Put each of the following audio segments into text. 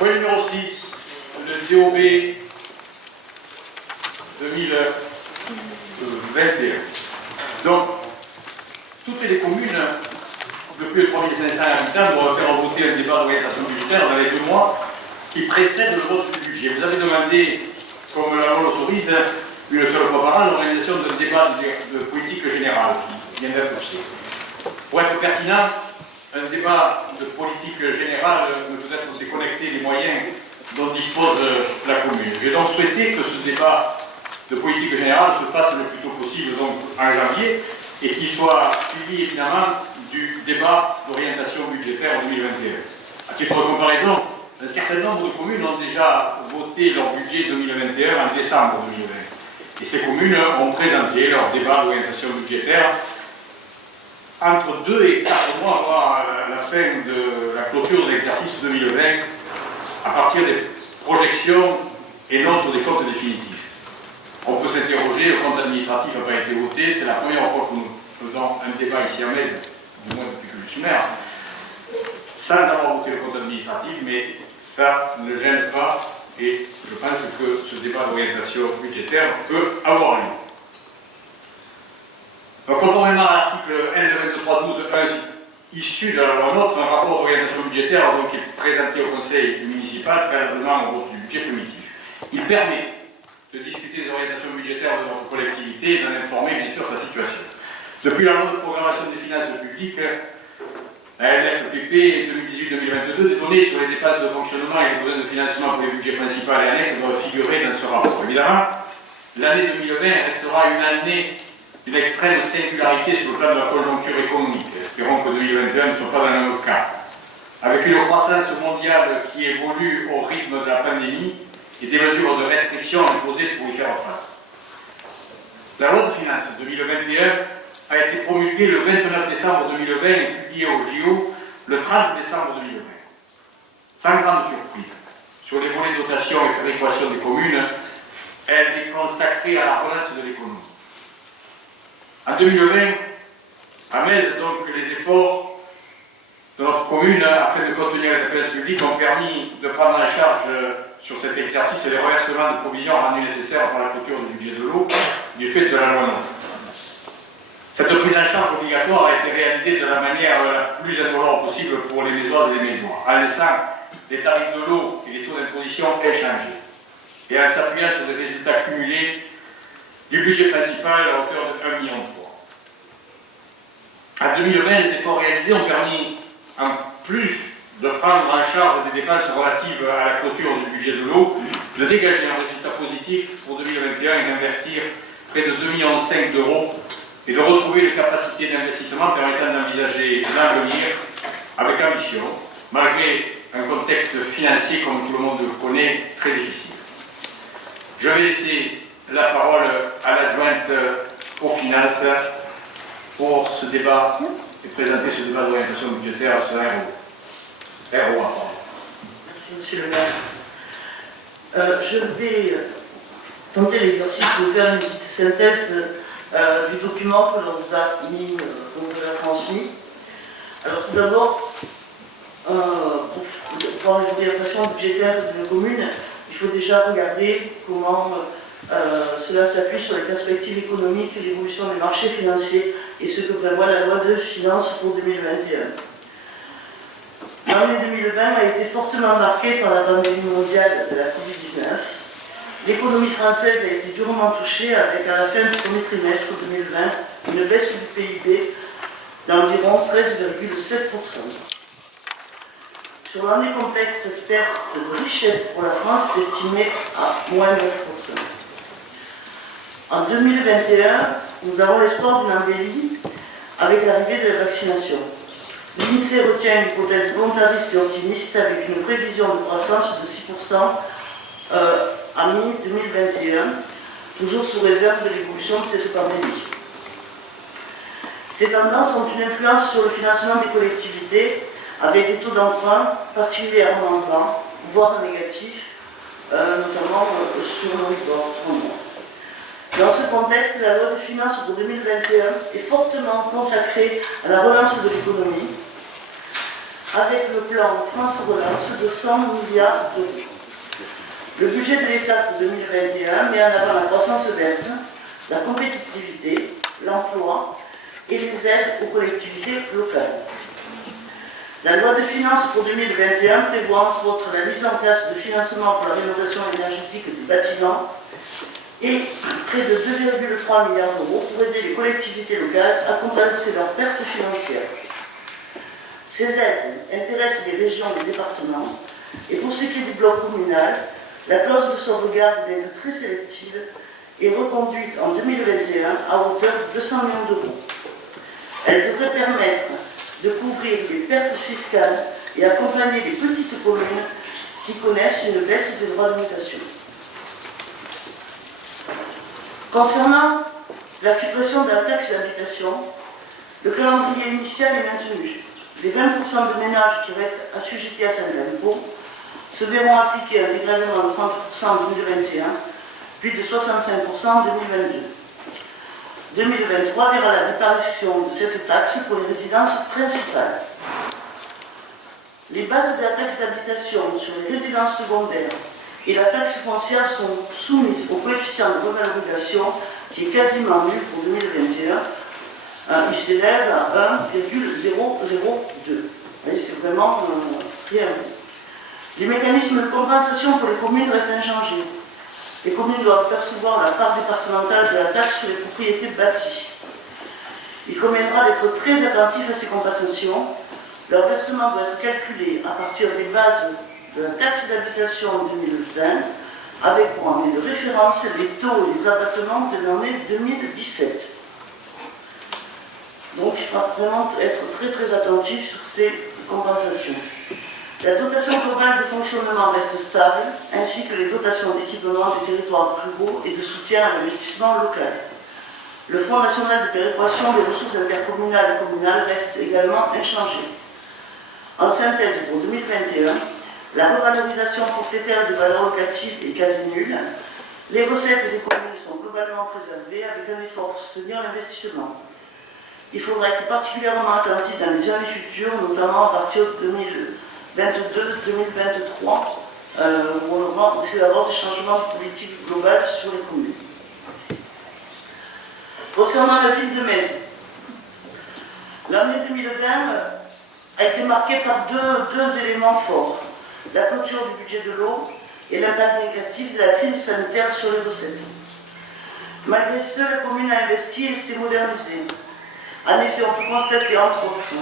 Point numéro 6, le DOB 2021. Donc, toutes les communes, depuis le 3500 habitants, doivent faire voter un débat d'orientation budgétaire dans les 2 mois qui précèdent le vote du budget. Vous avez demandé, comme la loi l'autorise, une seule fois par an, l'organisation d'un débat de politique générale qui vient d'être fait. Pour être pertinent, un débat de politique générale ne peut être déconnecté des moyens dont dispose la commune. J'ai donc souhaité que ce débat de politique générale se fasse le plus tôt possible, donc en janvier, et qu'il soit suivi évidemment du débat d'orientation budgétaire 2021. À titre de comparaison, un certain nombre de communes ont déjà voté leur budget 2021 en décembre 2020. Et ces communes ont présenté leur débat d'orientation budgétaire entre 2 et 4 mois avant la fin de la clôture de l'exercice 2020, à partir des projections et non sur des comptes définitifs. On peut s'interroger, le compte administratif n'a pas été voté, c'est la première fois que nous faisons un débat ici à Metz, du moins depuis que je suis maire, sans avoir voté le compte administratif, mais ça ne gêne pas et je pense que ce débat d'orientation budgétaire peut avoir lieu. Donc, conformément à l'article L2312.1 issu de la loi NOTRe, un rapport d'orientation budgétaire donc, est présenté au conseil municipal préalablement au vote du budget primitif. Il permet de discuter des orientations budgétaires de notre collectivité et d'en informer bien sûr sa situation. Depuis la loi de programmation des finances publiques, la LFPP 2018-2022, des données sur les dépenses de fonctionnement et les besoins de financement pour les budgets principaux et annexes doivent figurer dans ce rapport. Évidemment, l'année 2020 restera une année d'une extrême singularité sur le plan de la conjoncture économique. Espérons que 2021 ne soit pas dans le même cas. Avec une croissance mondiale qui évolue au rythme de la pandémie et des mesures de restriction imposées pour y faire face. La loi de finances 2021 a été promulguée le 29 décembre 2020 et publiée au JO le 30 décembre 2020. Sans grande surprise, sur les volets dotation et péréquation des communes, elle est consacrée à la relance de l'économie. En 2020, à Metz, donc, les efforts de notre commune afin de contenir les dépenses publiques ont permis de prendre en charge sur cet exercice les reversements de provisions rendus nécessaires par la clôture du budget de l'eau du fait de la loi NOTRe. Cette prise en charge obligatoire a été réalisée de la manière la plus indolore possible pour les Mézoises et les Mézois, en laissant les tarifs de l'eau et les taux d'imposition inchangés, et en s'appuyant sur des résultats cumulés du budget principal à hauteur de 1,3 million. En 2020, les efforts réalisés ont permis, en plus de prendre en charge des dépenses relatives à la clôture du budget de l'eau, de dégager un résultat positif pour 2021 et d'investir près de 2,5 millions d'euros et de retrouver une capacité d'investissement permettant d'envisager l'avenir avec ambition, malgré un contexte financier, comme tout le monde le connaît, très difficile. Je vais laisser la parole à l'adjointe aux finances pour ce débat et présenter ce débat d'orientation budgétaire sur ROA. Merci, monsieur le maire. Je vais tenter l'exercice de faire une petite synthèse du document que l'on nous a mis, qu'on nous a transmis. Alors tout d'abord, pour les orientations budgétaires d'une commune, il faut déjà regarder comment cela s'appuie sur les perspectives économiques et l'évolution des marchés financiers et ce que prévoit la loi de finances pour 2021. L'année 2020 a été fortement marquée par la pandémie mondiale de la Covid-19. L'économie française a été durement touchée avec, à la fin du premier trimestre 2020, une baisse du PIB d'environ 13,7%. Sur l'année complète, cette perte de richesse pour la France est estimée à moins 9%. En 2021, nous avons l'espoir d'une embellie avec l'arrivée de la vaccination. L'INSEE retient une hypothèse volontariste et optimiste avec une prévision de croissance de 6% en mi-2021, toujours sous réserve de l'évolution de cette pandémie. Ces tendances ont une influence sur le financement des collectivités avec des taux d'emprunt particulièrement bas, voire négatifs, notamment sur le rebord. Dans ce contexte, la loi de finances pour 2021 est fortement consacrée à la relance de l'économie, avec le plan France Relance de 100 milliards d'euros. Le budget de l'État pour 2021 met en avant la croissance verte, la compétitivité, l'emploi et les aides aux collectivités locales. La loi de finances pour 2021 prévoit entre autres la mise en place de financements pour la rénovation énergétique des bâtiments et près de 2,3 milliards d'euros pour aider les collectivités locales à compenser leurs pertes financières. Ces aides intéressent les régions et les départements, et pour ce qui est du bloc communal, la clause de sauvegarde, bien que très sélective, est reconduite en 2021 à hauteur de 200 millions d'euros. Elle devrait permettre de couvrir les pertes fiscales et accompagner les petites communes qui connaissent une baisse des droits de mutation. Concernant la suppression de la taxe d'habitation, le calendrier initial est maintenu. Les 20% de ménages qui restent assujettis à cet impôt se verront appliquer un dégrèvement de 30% en 2021, puis de 65% en 2022. 2023 verra la disparition de cette taxe pour les résidences principales. Les bases de la taxe d'habitation sur les résidences secondaires et la taxe foncière sont soumises au coefficient de revalorisation qui est quasiment nul pour 2021. Il s'élève à 1,002. C'est vraiment rien. Les mécanismes de compensation pour les communes restent inchangés. Les communes doivent percevoir la part départementale de la taxe sur les propriétés bâties. Il conviendra d'être très attentif à ces compensations. Leur versement doit être calculé à partir des bases de la taxe d'habitation 2020, avec pour année de référence les taux et les abattements de l'année 2017. Donc il faudra vraiment être très attentif sur ces compensations. La dotation globale de fonctionnement reste stable, ainsi que les dotations d'équipement des territoires ruraux et de soutien à l'investissement local. Le Fonds national de péréquation des ressources intercommunales et communales reste également inchangé. En synthèse, pour 2021, la revalorisation forfaitaire des valeurs locatives est quasi nulle. Les recettes des communes sont globalement préservées avec un effort pour soutenir l'investissement. Il faudra être particulièrement attentif dans les années futures, notamment à partir de 2022-2023, où on aura aussi avoir des changements de politique globale sur les communes. Concernant la ville de Metz, l'année 2020 a été marquée par deux éléments forts: la clôture du budget de l'eau et l'impact négatif de la crise sanitaire sur les recettes. Malgré ce, la commune a investi et s'est modernisée. En effet, on peut constater entre autres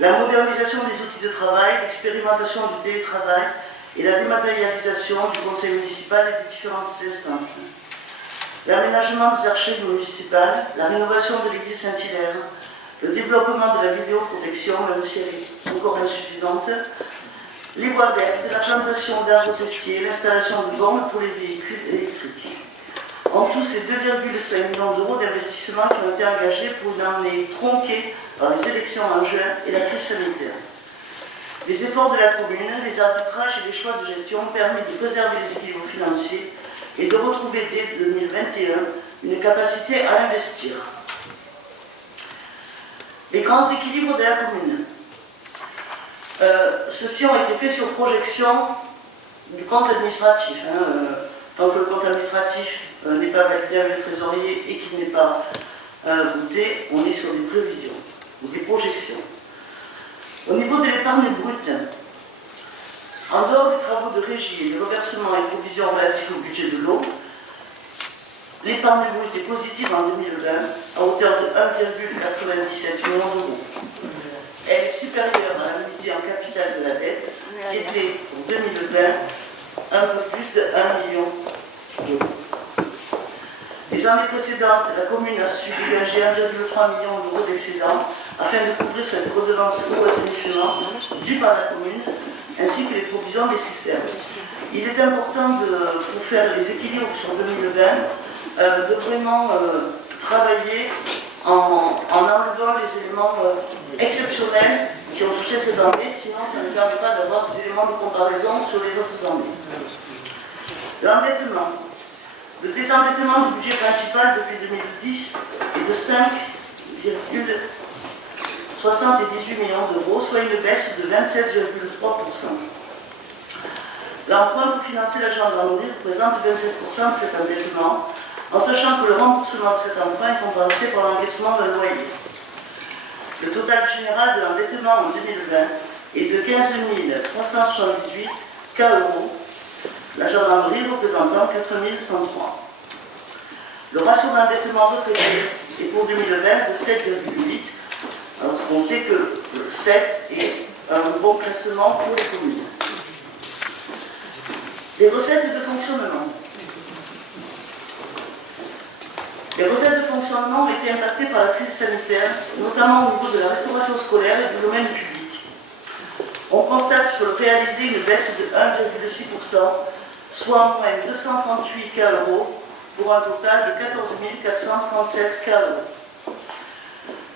la modernisation des outils de travail, l'expérimentation du télétravail et la dématérialisation du conseil municipal et des différentes instances. L'aménagement des archives municipales, la rénovation de l'église Saint-Hilaire, le développement de la vidéoprotection, même si elle est encore insuffisante, les voies vertes, la plantation d'arbres séchiers, l'installation de bornes pour les véhicules électriques. En tout, c'est 2,5 millions d'euros d'investissement qui ont été engagés pour une année tronquée par les élections en juin et la crise sanitaire. Les efforts de la commune, les arbitrages et les choix de gestion ont permis de préserver les équilibres financiers et de retrouver dès 2021 une capacité à investir. Les grands équilibres de la commune. Ceux-ci ont été faits sur projection du compte administratif. Tant que le compte administratif n'est pas validé avec le trésorier et qu'il n'est pas voté, on est sur des prévisions ou des projections. Au niveau de l'épargne brute, en dehors des travaux de régie et des reversements et provisions relatifs au budget de l'eau, l'épargne brute est positive en 2020 à hauteur de 1,97 million d'euros. Elle est supérieure à l'unité en capital de la dette, qui était pour 2020 un peu plus de 1 million d'euros. Les années précédentes, la commune a su dégager 1,3 million d'euros d'excédent afin de couvrir cette redevance eau assainissement due par la commune, ainsi que les provisions nécessaires. Il est important, pour faire les équilibres sur 2020, de vraiment travailler en enlevant les éléments exceptionnels qui ont touché cette année, sinon ça ne permet pas d'avoir des éléments de comparaison sur les autres années. L'endettement. Le désendettement du budget principal depuis 2010 est de 5,6 78 millions d'euros, soit une baisse de 27,3%. L'emprunt pour financer la gendarmerie représente 27% de cet endettement, en sachant que le remboursement de cet emprunt est compensé par l'encaissement d'un loyer. Le total général de l'endettement en 2020 est de 15 378 €, la gendarmerie représentant 4 103. Le ratio d'endettement retraité est pour 2020 de 7,8, alors on sait que 7 est un bon classement pour les communes. Les recettes de fonctionnement. Les recettes de fonctionnement ont été impactées par la crise sanitaire, notamment au niveau de la restauration scolaire et du domaine public. On constate sur le réalisé une baisse de 1,6%, soit en moins 238 €, pour un total de 14 437 €.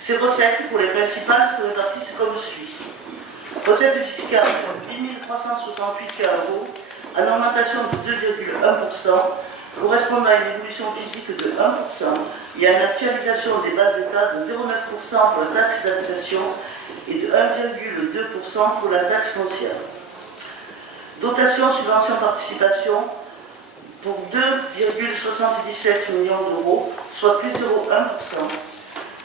Ces recettes, pour les principales, se répartissent comme suit. Recettes fiscales, 8 368 €, en augmentation de 2,1%, correspondant à une évolution physique de 1% et à une actualisation des bases d'État de 0,9% pour la taxe d'habitation et de 1,2% pour la taxe foncière. Dotation, subvention, participation pour 2,77 millions d'euros, soit plus 0,1%.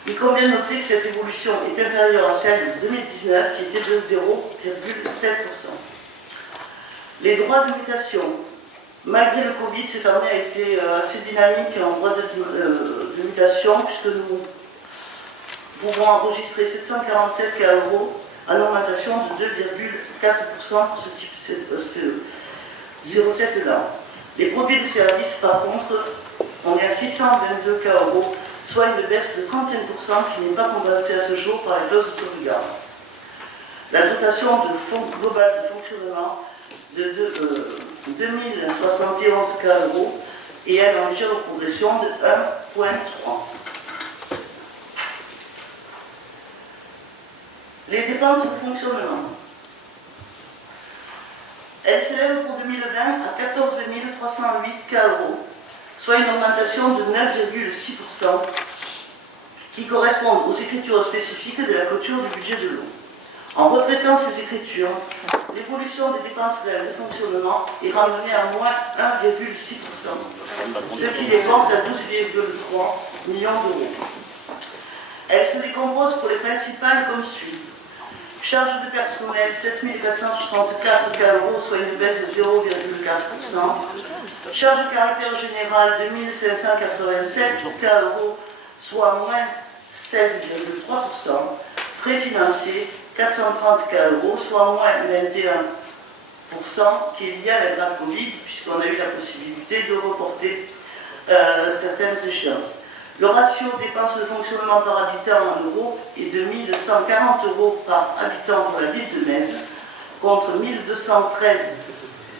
Il convient de noter que cette évolution est inférieure à celle de 2019 qui était de 0,7%. Les droits de mutation. Malgré le Covid, cette année a été assez dynamique en droits de mutation, puisque nous pouvons enregistrer 747 € en augmentation de 2,4% pour ce type 07-là. Les produits de services, par contre, on est à 622 €, soit une baisse de 35% qui n'est pas compensée à ce jour par les clauses de sauvegarde. La dotation de fonds global de fonctionnement de 2071 € et elle en légère progression de 1,3. Les dépenses de fonctionnement. Elles s'élèvent pour 2020 à 14 308 €, soit une augmentation de 9,6% qui correspond aux écritures spécifiques de la clôture du budget de l'eau. En retraitant ces écritures, l'évolution des dépenses réelles de fonctionnement est ramenée à moins 1,6%, ce qui les porte à 12,3 millions d'euros. Elles se décomposent pour les principales comme suit. Charges de personnel, 7 464 €, soit une baisse de 0,4%. Charges de caractère général, 2 587 €, soit moins 16,3%. Frais financiers, 430 €, soit moins 21%, qui est lié à la Covid, puisqu'on a eu la possibilité de reporter certaines échéances. Le ratio dépenses de fonctionnement par habitant en euros est de 1 140 € par habitant pour la ville de Metz, contre 1 213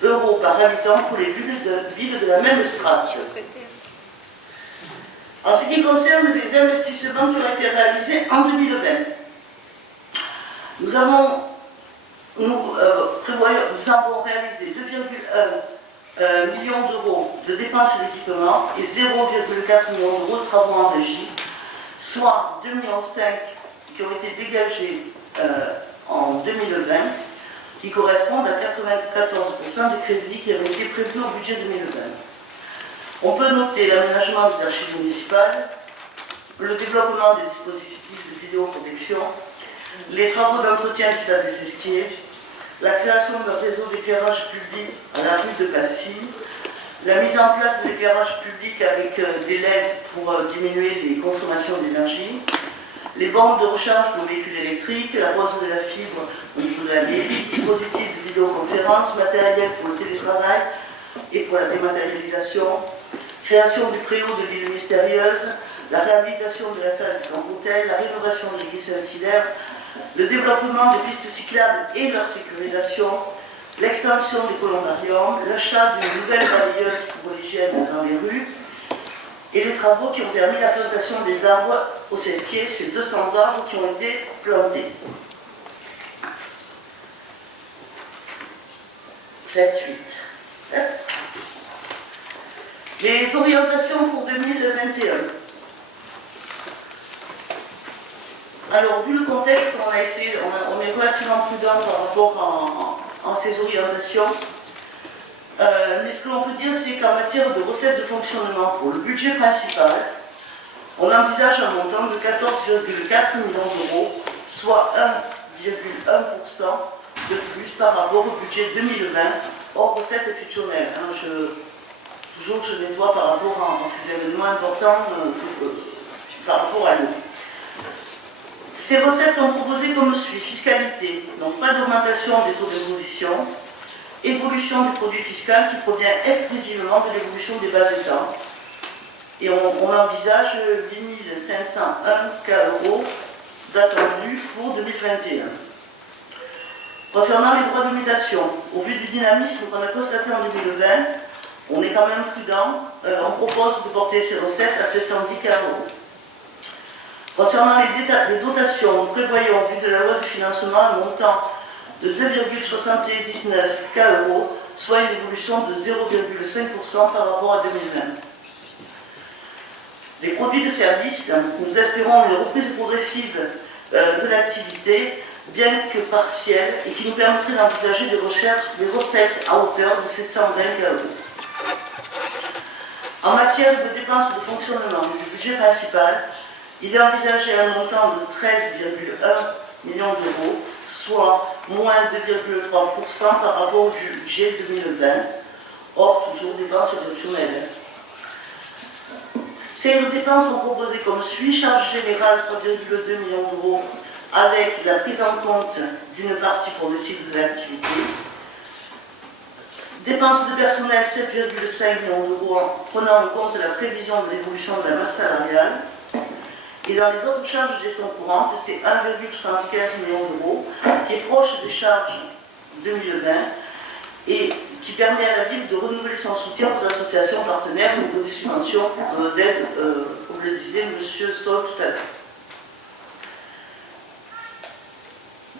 € par habitant pour les villes de la même strate. En ce qui concerne les investissements qui ont été réalisés en 2020, nous avons réalisé 2,1 millions d'euros de dépenses d'équipement et 0,4 millions d'euros de travaux en régie, soit 2,5 millions qui ont été dégagés en 2020, qui correspondent à 94% des crédits qui avaient été prévus au budget 2020. On peut noter l'aménagement des archives municipales, le développement des dispositifs de vidéoprotection, les travaux d'entretien du stade des Esquiers, la création d'un réseau d'éclairage public à la rue de Passy, la mise en place de l'éclairage public avec des LED pour diminuer les consommations d'énergie, les bornes de recharge pour véhicules électriques, la pose de la fibre au niveau de la mairie, dispositifs de vidéoconférence, matériel pour le télétravail et pour la dématérialisation, création du préau de l'île mystérieuse, la réhabilitation de la salle du Grand Hôtel, la rénovation de l'église Saint-Hilaire, le développement des pistes cyclables et leur sécurisation, l'extension des columbariums, l'achat d'une nouvelle balayeuse pour l'hygiène dans les rues et les travaux qui ont permis la plantation des arbres au Sesquier, ces 200 arbres qui ont été plantés. 7, 8. 7. Les orientations pour 2021. Alors, vu le contexte, on est relativement prudent par rapport à ces orientations. Mais ce que l'on peut dire, c'est qu'en matière de recettes de fonctionnement pour le budget principal, on envisage un montant de 14,4 millions d'euros, soit 1,1% de plus par rapport au budget 2020, hors recettes exceptionnelles. Toujours, je nettoie par rapport à ces événements importants par rapport à nous. Ces recettes sont proposées comme suit: fiscalité, donc pas d'augmentation des taux d'imposition, évolution du produit fiscal qui provient exclusivement de l'évolution des bas états. Et on envisage 8 501 € d'attendus pour 2021. Concernant les droits de mutation, au vu du dynamisme qu'on a constaté en 2020, on est quand même prudent. On propose de porter ces recettes à 710 €. Concernant les dotations, nous prévoyons, au vu de la loi de financement, un montant de 2,79 €, soit une évolution de 0,5% par rapport à 2020. Les produits de services, nous espérons une reprise progressive de l'activité, bien que partielle, et qui nous permettrait d'envisager des recettes à hauteur de 720 €. En matière de dépenses de fonctionnement du budget principal, il est envisagé un montant de 13,1 millions d'euros, soit moins 2,3% par rapport au budget 2020, hors toujours dépenses exceptionnelles. Ces dépenses sont proposées comme suit: charge générale 3,2 millions d'euros avec la prise en compte d'une partie progressive de l'activité. Dépenses de personnel 7,5 millions d'euros en prenant en compte la prévision de l'évolution de la masse salariale. Et dans les autres charges de gestion courante, c'est 1,75 million d'euros, qui est proche des charges 2020 et qui permet à la ville de renouveler son soutien aux associations partenaires au niveau des subventions d'aide, comme le disait M. Sol tout à l'heure.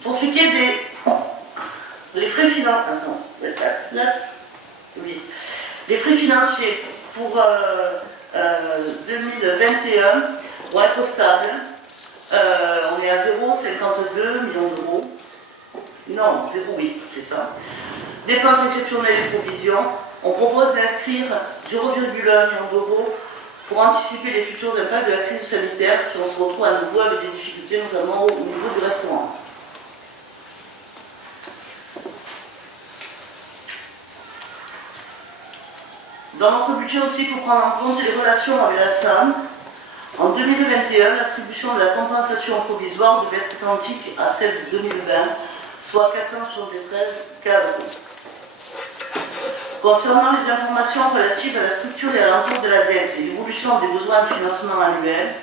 Pour ce qui est des frais financiers, les frais financiers pour 2021 vont être stables. On est à 0,52 millions d'euros. Non, 0, oui, c'est ça. Dépenses exceptionnelles et provisions, on propose d'inscrire 0,1 million d'euros pour anticiper les futurs impacts de la crise sanitaire si on se retrouve à nouveau avec des difficultés, notamment au niveau du restaurant. Dans notre budget aussi, il faut prendre en compte les relations avec la SAM. En 2021, l'attribution de la compensation provisoire devait être identique à celle de 2020, soit 473 €. Concernant les informations relatives à la structure et à l'entour de la dette et l'évolution des besoins de financement annuels,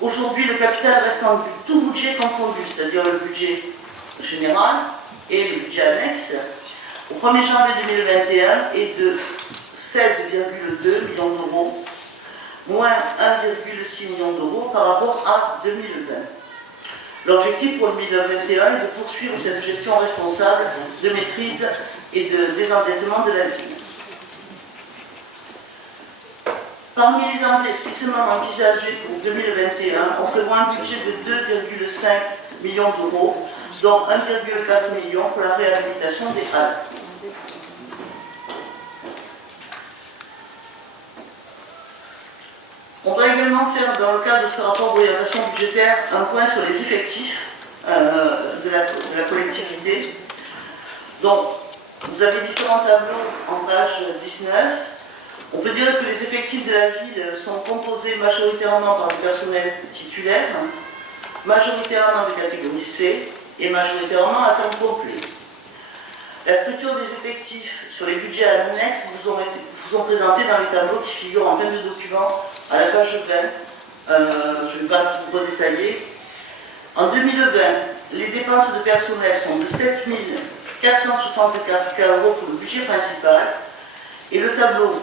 aujourd'hui le capital restant du tout budget confondu, c'est-à-dire le budget général et le budget annexe, au 1er janvier 2021 est de 16,2 millions d'euros, moins 1,6 million d'euros par rapport à 2020. L'objectif pour 2021 est de poursuivre cette gestion responsable de maîtrise et de désendettement de la ville. Parmi les investissements envisagés pour 2021, on prévoit un budget de 2,5 millions d'euros, dont 1,4 million pour la réhabilitation des halles. On va également faire, dans le cadre de ce rapport d'orientation budgétaire, un point sur les effectifs de la collectivité. Donc, vous avez différents tableaux en page 19. On peut dire que les effectifs de la ville sont composés majoritairement par du personnel titulaire, majoritairement de catégorie C et majoritairement à temps complet. La structure des effectifs sur les budgets annexes vous sont présentés dans les tableaux qui figurent en fin de document à la page 20. Je ne vais pas tout redétailler. En 2020, les dépenses de personnel sont de 7 464 € pour le budget principal et le tableau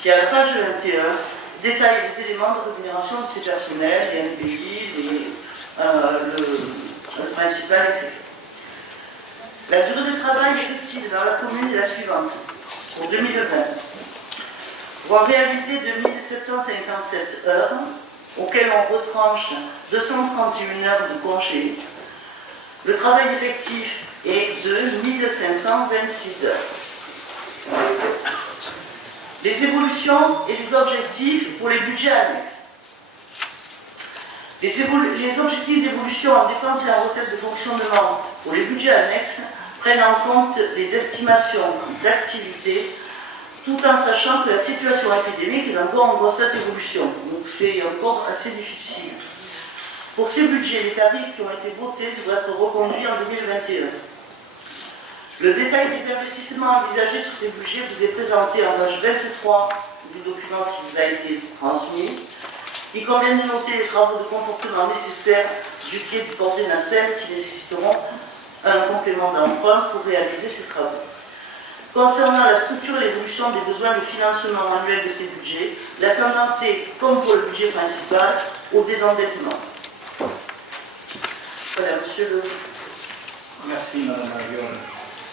qui est à la page 21 détaille les éléments de rémunération de ces personnels, les NPI, le principal, etc. La durée de travail effective dans la commune est la suivante. Pour 2020, pour réaliser 2757 heures, auquel on retranche 231 heures de congé. Le travail effectif est de 1526 heures. Les évolutions et les objectifs pour les budgets annexes. Les objectifs d'évolution en dépenses et en recettes de fonctionnement pour les budgets annexes prennent en compte les estimations d'activité, tout en sachant que la situation épidémique est encore en constante évolution. Donc c'est encore assez difficile. Pour ces budgets, les tarifs qui ont été votés devraient être reconduits en 2021. Le détail des investissements envisagés sur ces budgets vous est présenté en page 23 du document qui vous a été transmis. Il convient de noter les travaux de confortement nécessaires du quai du port des Nacelles qui nécessiteront un complément d'emprunt pour réaliser ces travaux. Concernant la structure et l'évolution des besoins de financement annuel de ces budgets, la tendance est, comme pour le budget principal, au désendettement. Voilà, monsieur le... Merci, Madame Albiol.